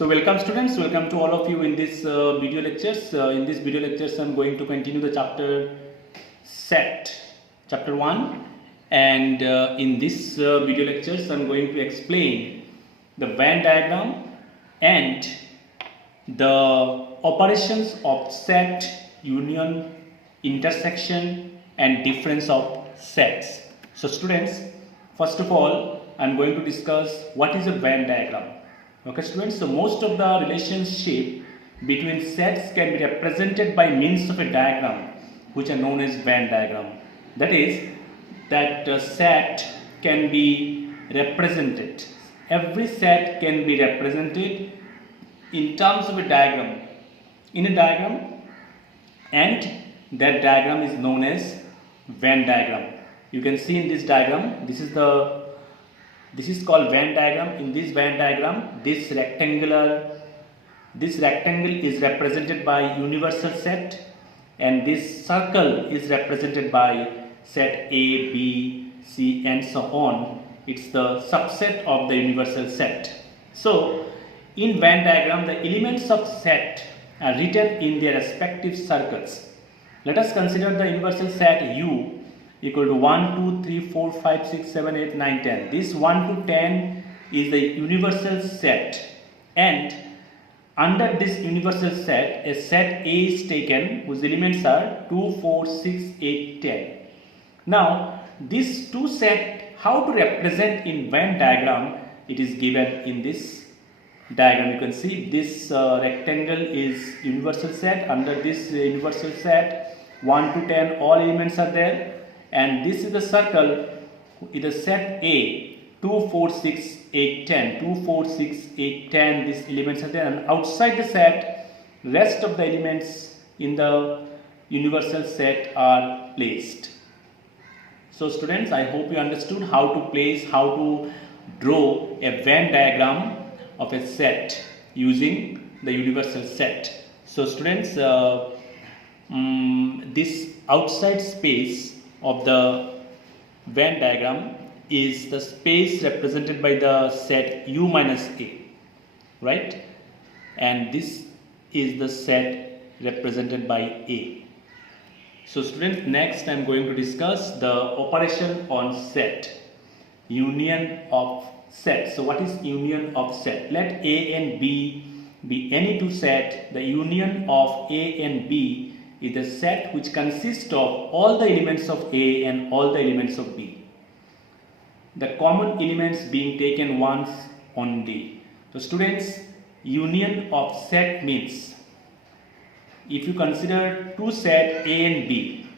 So welcome students, welcome to all of you in this video lectures. In this video lectures I am going to continue the chapter set, chapter 1, and in this video lectures I am going to explain the Venn diagram and the operations of set, union, intersection and difference of sets. So students, first of all I am going to discuss what is a Venn diagram. Okay students, so most of the relationship between sets can be represented by means of a diagram which are known as Venn diagram. That is, that set can be represented. Every set can be represented in terms of a diagram. In a diagram, and that diagram is known as Venn diagram. You can see in this diagram, this is called Venn diagram. In this Venn diagram, this rectangle is represented by universal set, and this circle is represented by set A, B, C and so on. It's the subset of the universal set. So in Venn diagram, the elements of set are written in their respective circles. Let us consider the universal set U equal to 1, 2, 3, 4, 5, 6, 7, 8, 9, 10. This 1 to 10 is the universal set, and under this universal set, a set A is taken whose elements are 2, 4, 6, 8, 10. Now, these two sets, how to represent in Venn diagram, it is given in this diagram. You can see this rectangle is universal set. Under this universal set, 1 to 10, all elements are there. And this is the circle, it is set A, 2, 4, 6, 8, 10, 2, 4, 6, 8, 10, these elements are there, and outside the set, rest of the elements in the universal set are placed. So students, I hope you understood how to place, how to draw a Venn diagram of a set using the universal set. So students, this outside space of the Venn diagram is the space represented by the set U minus A, right? And this is the set represented by A. So students, next I am going to discuss the operation on set, union of set. So what is union of set? Let A and B be any two set. The union of A and B is a set which consists of all the elements of A and all the elements of B. The common elements being taken once only. So students, union of set means, if you consider two sets A and B,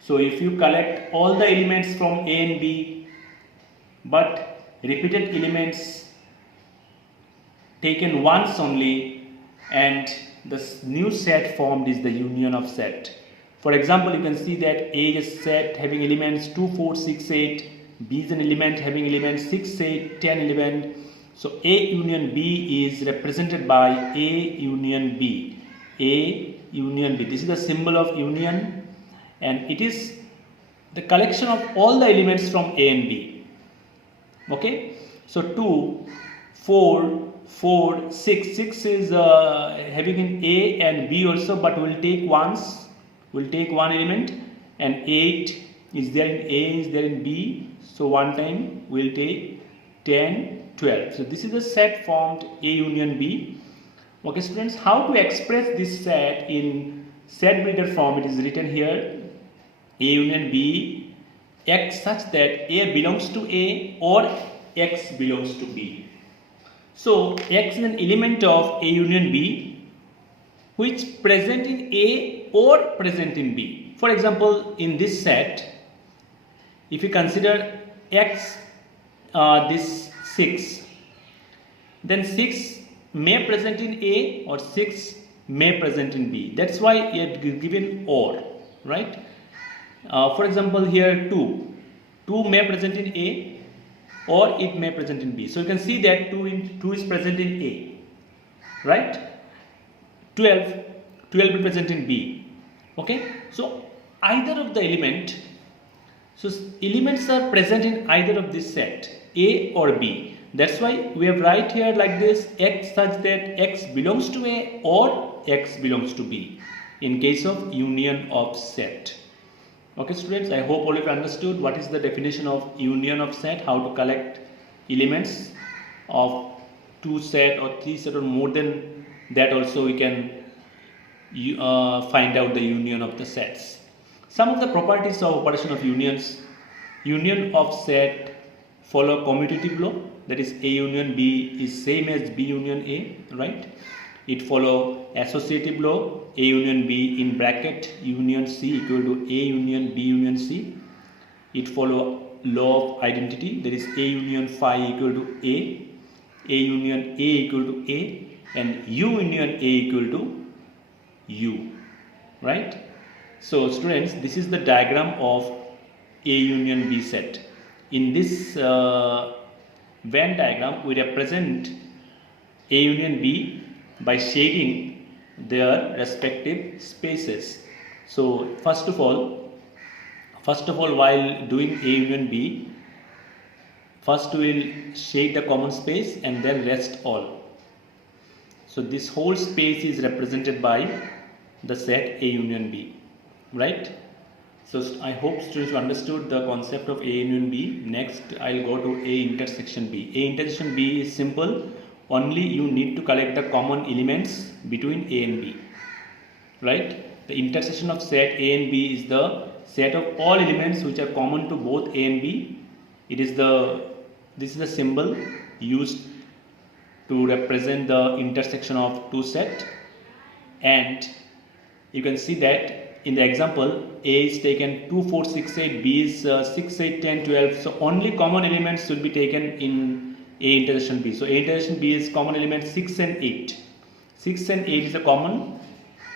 so if you collect all the elements from A and B, but repeated elements taken once only, and the new set formed is the union of set. For example, you can see that A is a set having elements 2, 4, 6, 8. B is an element having elements 6, 8, 10, 11. So A union B is represented by A union B. A union B. This is the symbol of union, and it is the collection of all the elements from A and B. Okay. So 2, 4, 4, 6. 6 is having in A and B also, but we'll take one element, and 8 is there in A, is there in B, so one time we'll take 10, 12. So this is the set formed A union B. Okay students, how to express this set in set builder form? It is written here, A union B, X such that A belongs to A or X belongs to B. So X is an element of A union B which present in A or present in B. For example, in this set, if you consider X, this 6, then 6 may present in A or 6 may present in B. That's why it is given OR, right? For example, here 2 may present in A or it may present in B. So you can see that 2 is present in A, right? 12 will present in B. Okay, so either of the elements are present in either of this set, A or B. That's why we have write here like this, X such that X belongs to A or X belongs to B in case of union of set. Okay students, I hope all of you understood what is the definition of union of set, how to collect elements of 2 set or 3 set or more than that. Also we can find out the union of the sets. Some of the properties of operation of unions. Union of set follow commutative law, that is A union B is same as B union A, right? It follow associative law, A union B in bracket union C equal to A union B union C. It follow law of identity, that is A union phi equal to A union A equal to A, and U union A equal to U, right? So students, this is the diagram of A union B set. In this Venn diagram, we represent A union B by shading their respective spaces. So first of all, while doing A union B, first we will shade the common space and then rest all. So this whole space is represented by the set A union B, right? So I hope students understood the concept of A union B. Next I'll go to A intersection B. A intersection B is simple. Only you need to collect the common elements between A and B, right? The intersection of set A and B is the set of all elements which are common to both A and B. This is the symbol used to represent the intersection of two sets, and you can see that in the example A is taken 2, 4, 6, 8, B is 6, 8, 10, 12. So only common elements should be taken in A intersection B. So A intersection B is common element 6 and 8. 6 and 8 is a common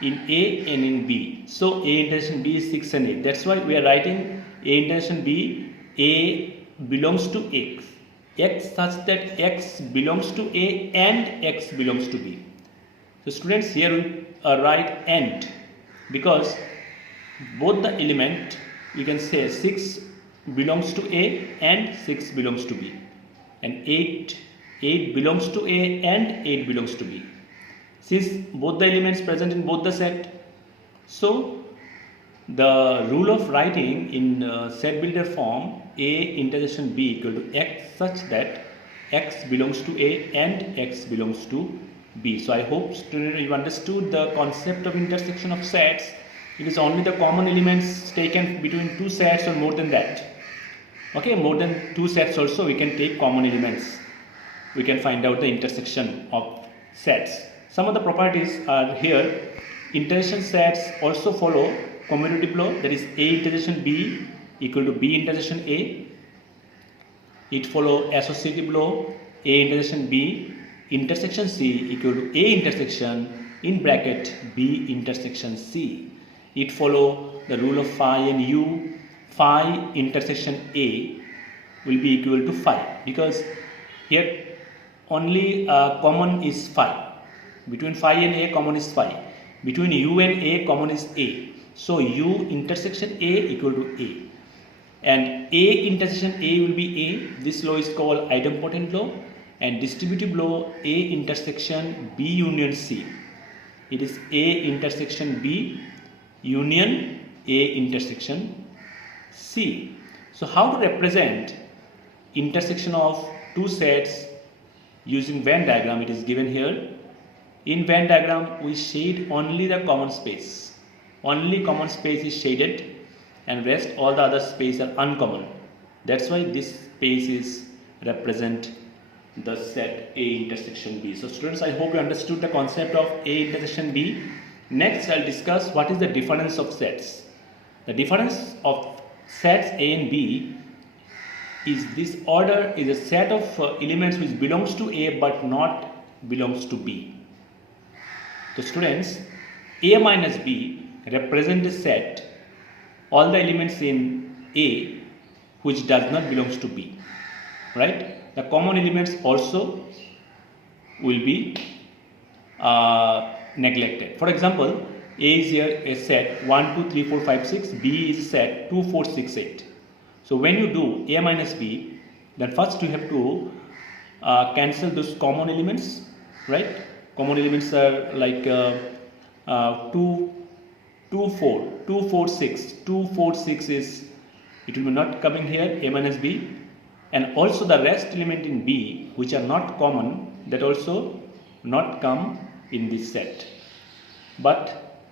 in A and in B. So A intersection B is 6 and 8. That's why we are writing A intersection B, A belongs to X. X such that X belongs to A and X belongs to B. So students, here we write AND, because both the element, you can say 6 belongs to A and 6 belongs to B, and 8 belongs to A and 8 belongs to B. Since both the elements present in both the set, so the rule of writing in set builder form, A intersection B equal to X such that X belongs to A and X belongs to B. So I hope students you understood the concept of intersection of sets. It is only the common elements taken between two sets or more than that. Okay, more than two sets also we can take common elements. We can find out the intersection of sets. Some of the properties are here. Intersection sets also follow commutative law, that is A intersection B equal to B intersection A. It follow associative law, A intersection B intersection C equal to A intersection in bracket B intersection C. It follow the rule of phi and U. Phi intersection A will be equal to phi, because here only common is phi. Between phi and A common is phi. Between U and A common is A. So U intersection A equal to A. And A intersection A will be A. This law is called idempotent law. And distributive law, A intersection B union C. It is A intersection B union A intersection C. So how to represent intersection of two sets using Venn diagram? It is given here. In Venn diagram we shade only the common space. Only common space is shaded and rest all the other space are uncommon. That's why this space is represent the set A intersection B. So students, I hope you understood the concept of A intersection B. Next I'll discuss what is the difference of sets. The difference of sets A and B is this order is a set of elements which belongs to A but not belongs to B. So students, A minus B represent a set, all the elements in A which does not belongs to B, right? The common elements also will be neglected. For example, A is here a set 1, 2, 3, 4, 5, 6. B is a set 2, 4, 6, 8. So when you do A minus B, then first you have to cancel those common elements, right? Common elements are like 2, 2, 4, 2, 4, 6. 2, 4, 6 is, it will be not coming here, a minus b, and also the rest element in b which are not common, that also not come in this set, but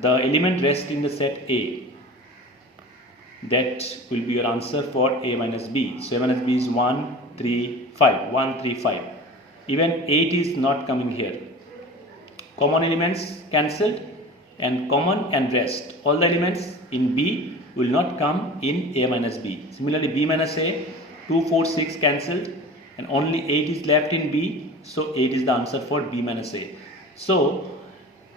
the element rest in the set A, that will be your answer for a minus b. So a minus b is 1, 3, 5, 1, 3, 5. Even 8 is not coming here. Common elements cancelled, and common and rest, all the elements in b will not come in a minus b. Similarly, b minus a, 2, 4, 6 cancelled, and only 8 is left in b, so 8 is the answer for b minus a. So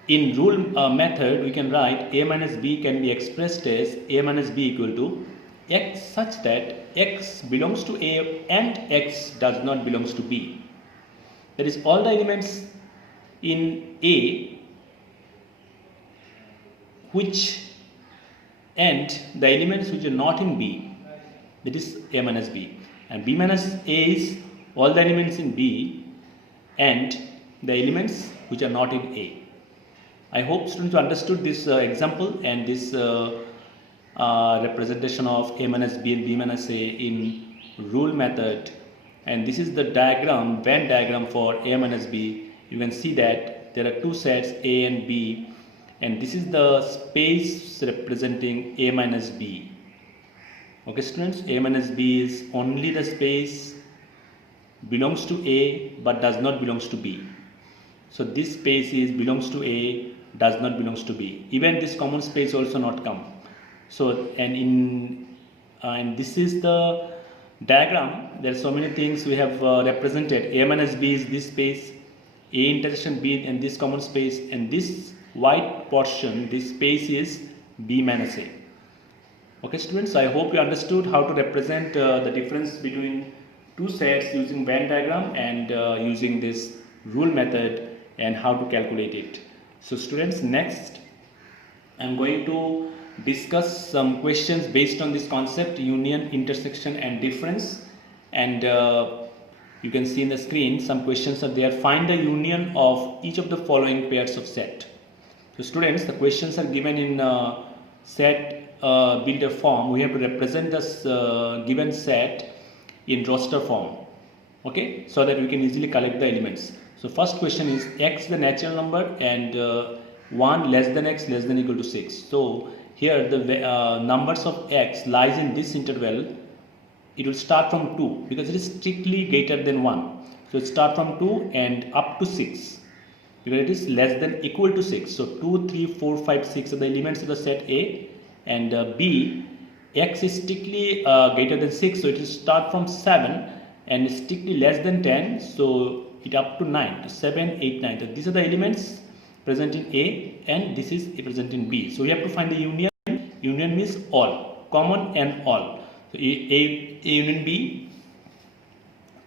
in rule method, we can write a minus b can be expressed as a minus b equal to x such that x belongs to a and x does not belongs to b. That is, all the elements in a which and the elements which are not in b, that is a minus b, and b minus a is all the elements in b and the elements which are not in a. I hope students understood this example and this representation of a minus b and b minus a in rule method, and this is the diagram, Venn diagram for a minus b. You can see that there are two sets a and b, and this is the space representing a minus b. Okay students, a minus b is only the space belongs to a but does not belongs to b. So this space is belongs to a, does not belongs to b. Even this common space also not come. So and this is the diagram. There are so many things we have represented. A minus b is this space, a intersection b and this common space, and this white portion, this space is b minus a. Okay students, I hope you understood how to represent the difference between two sets using Venn diagram and using this rule method and how to calculate it. So students, next I am going to discuss some questions based on this concept, union, intersection and difference, and you can see in the screen some questions are there. Find the union of each of the following pairs of set. So students, the questions are given in set builder form. We have to represent this given set in roster form, okay, so that we can easily collect the elements. So first question is x the natural number and 1 less than x less than equal to 6. So here the numbers of x lies in this interval. It will start from 2 because it is strictly greater than 1. So it start from 2 and up to 6 because it is less than equal to 6. So 2, 3, 4, 5, 6 are the elements of the set A, and B, x is strictly greater than 6, so it will start from 7 and strictly less than 10, so it up to 9, 7, 8, 9. So these are the elements present in A and this is present in B. So we have to find the union. Union means all, common and all. So A union B,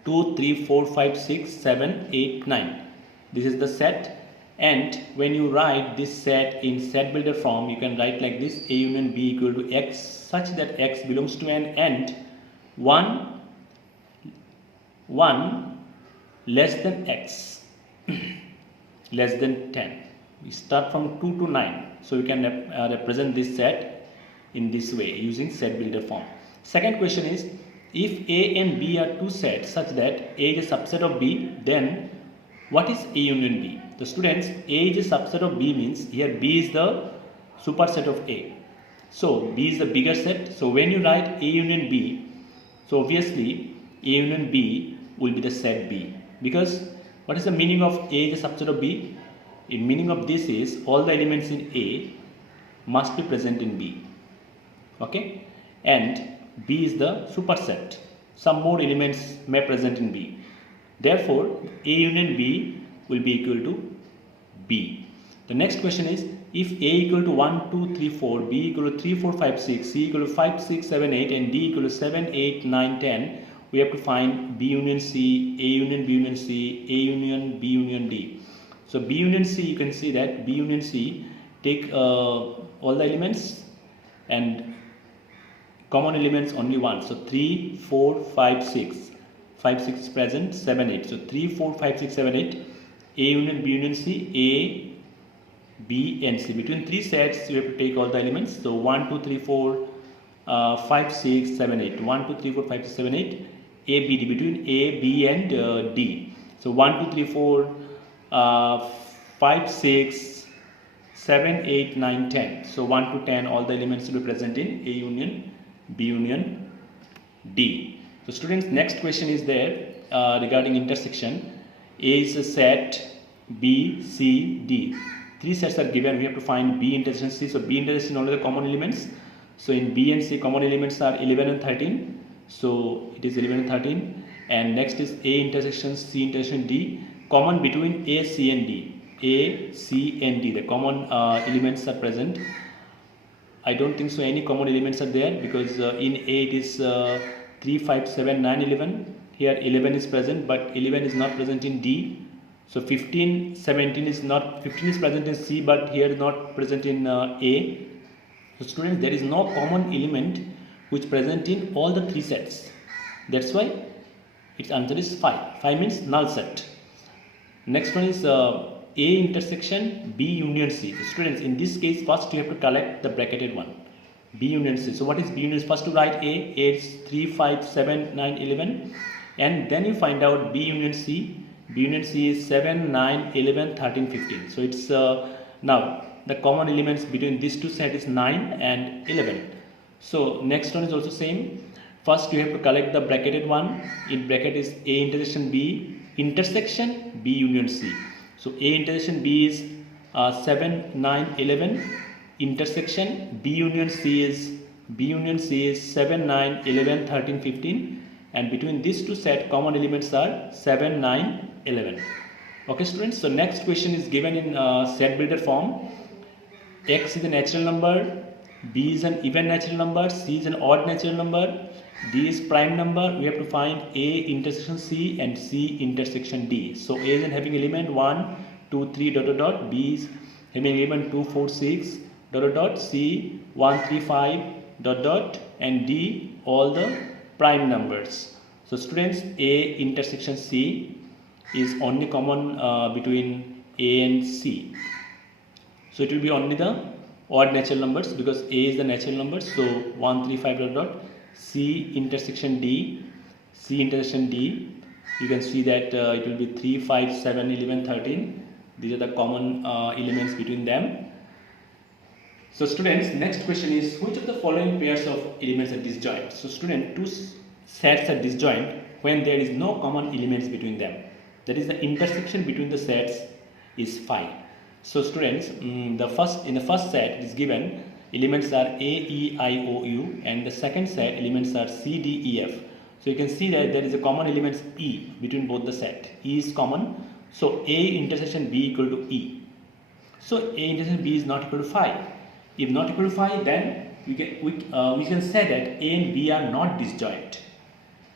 2, 3, 4, 5, 6, 7, 8, 9. This is the set. And when you write this set in set builder form, you can write like this: A union B equal to x such that x belongs to an and 1 less than x less than 10. We start from 2 to 9. So we can represent this set in this way using set builder form. Second question is, if A and B are two sets such that A is a subset of B, then what is A union B? The students, A is a subset of B means here B is the superset of A. So B is the bigger set. So when you write A union B, so obviously A union B will be the set B, because what is the meaning of A is a subset of B? In meaning of this is all the elements in A must be present in B. Okay, and B is the superset. Some more elements may present in B. Therefore, A union B will be equal to B. The next question is, if A equal to 1, 2, 3, 4, B equal to 3, 4, 5, 6, C equal to 5, 6, 7, 8 and D equal to 7, 8, 9, 10, we have to find B union C, A union B union C, A union B union D. So B union C, you can see that B union C take all the elements and common elements only one. So 3, 4, 5, 6. 5, 6 present, 7, 8. So 3, 4, 5, 6, 7, 8. A union B union C, A, B and C. Between 3 sets you have to take all the elements. So 1, 2, 3, 4, 5, 6, 7, 8. 1, 2, 3, 4, 5, 6, 7, 8. A, B, D. Between A, B and D. So 1, 2, 3, 4, 5, 6, 7, 8, 9, 10. So 1 to 10 all the elements will be present in A union B union D. So students, next question is there regarding intersection. A is a set, B, C, D. 3 sets are given. We have to find B intersection C. So B intersection only the common elements. So in B and C common elements are 11 and 13. So it is 11 and 13. And next is A intersection C intersection D. Common between A, C and D. A, C and D. The common elements are present. I don't think so any common elements are there, because in A it is 3, 5, 7, 9, 11. Here 11 is present, but 11 is not present in D. So 15, 17 is not, 15 is present in C, but here not present in A. So students, there is no common element which present in all the 3 sets. That's why its answer is 5. 5 means null set. Next one is A intersection B union C. So students, in this case first you have to collect the bracketed one. B union C. So what is B union C? First to write A is 3, 5, 7, 9, 11. And then you find out B union C. B union C is 7, 9, 11, 13, 15. So it's now the common elements between these 2 sets is 9 and 11. So next one is also same. First you have to collect the bracketed one. In bracket is A intersection B intersection B union C. So A intersection B is 7, 9, 11. Intersection B union C is 7, 9, 11, 13, 15. And between these 2 sets common elements are 7, 9, 11. Okay students, so next question is given in set builder form. X is a natural number, B is an even natural number, C is an odd natural number, D is prime number. We have to find A intersection C and C intersection D. So A is having element 1, 2, 3 dot dot dot, B is having element 2, 4, 6 dot dot dot, C 1, 3, 5 dot dot, and D all the prime numbers. So students, A intersection C is only common between A and C. So it will be only the odd natural numbers, because A is the natural number. So 1, 3, 5 dot dot. C intersection D, you can see that it will be 3, 5, 7, 11, 13. These are the common elements between them. So students, next question is, which of the following pairs of elements are disjoint? So student, 2 sets are disjoint when there is no common elements between them. That is, the intersection between the sets is 5. So students, in the first set it is given elements are A, E, I, O, U, and the second set elements are C, D, E, F. So you can see that there is a common element E between both the set. E is common. So A intersection B equal to E. So A intersection B is not equal to 5. If not equal to 5, then we can say that A and B are not disjoint.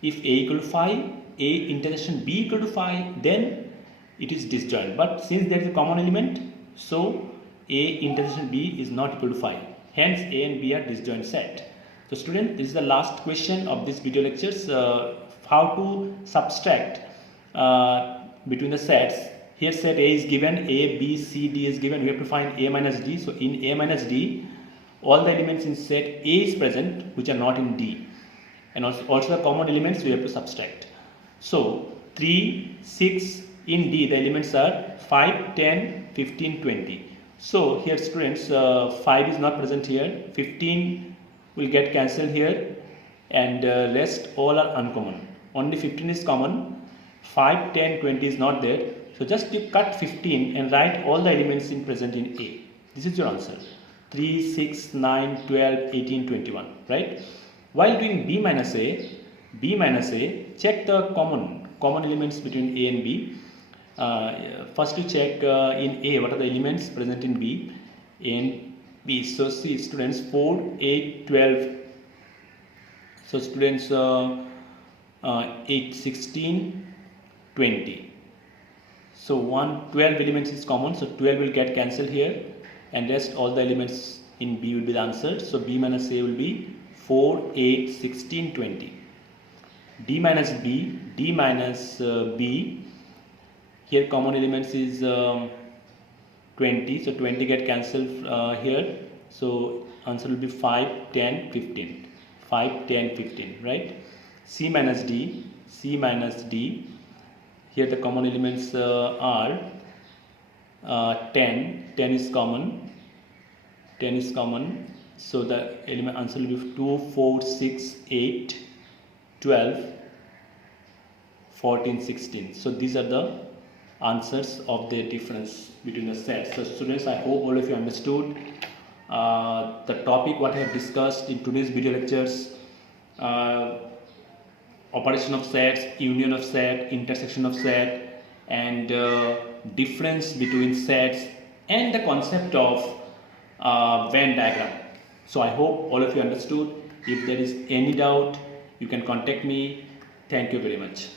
If A equal to 5, A intersection B equal to 5, then it is disjoint. But since there is a common element, so A intersection B is not equal to 5. Hence A and B are disjoint set. So student, this is the last question of this video lectures. How to subtract between the sets. Here set A is given, A, B, C, D is given. We have to find A minus D. So in A minus D, all the elements in set A is present which are not in D. And also the common elements we have to subtract. So 3, 6 in D, the elements are 5, 10, 15, 20. So here students, 5 is not present here, 15 will get cancelled here, and rest all are uncommon. Only 15 is common, 5, 10, 20 is not there. So just you cut 15 and write all the elements in present in A. This is your answer. 3, 6, 9, 12, 18, 21, right? While doing B minus A, check the common elements between A and B. First you check in A what are the elements present in B and B. So see students, 4, 8, 12. So students, 8, 16, 20. So 12 elements is common, so 12 will get cancelled here, and rest all the elements in B will be the answer. So B minus A will be 4, 8, 16, 20. D minus B, D minus B. Here common elements is 20, so 20 get cancelled here, so answer will be 5, 10, 15. 5, 10, 15, right? C minus D, C minus D. Here the common elements are 10, 10 is common, 10 is common, so the element answer will be 2, 4, 6, 8, 12, 14, 16. So these are the answers of the difference between the sets. So students, I hope all of you understood the topic what I have discussed in today's video lectures. Operation of sets, union of set, intersection of set, and difference between sets, and the concept of Venn diagram. So I hope all of you understood. If there is any doubt, you can contact me. Thank you very much.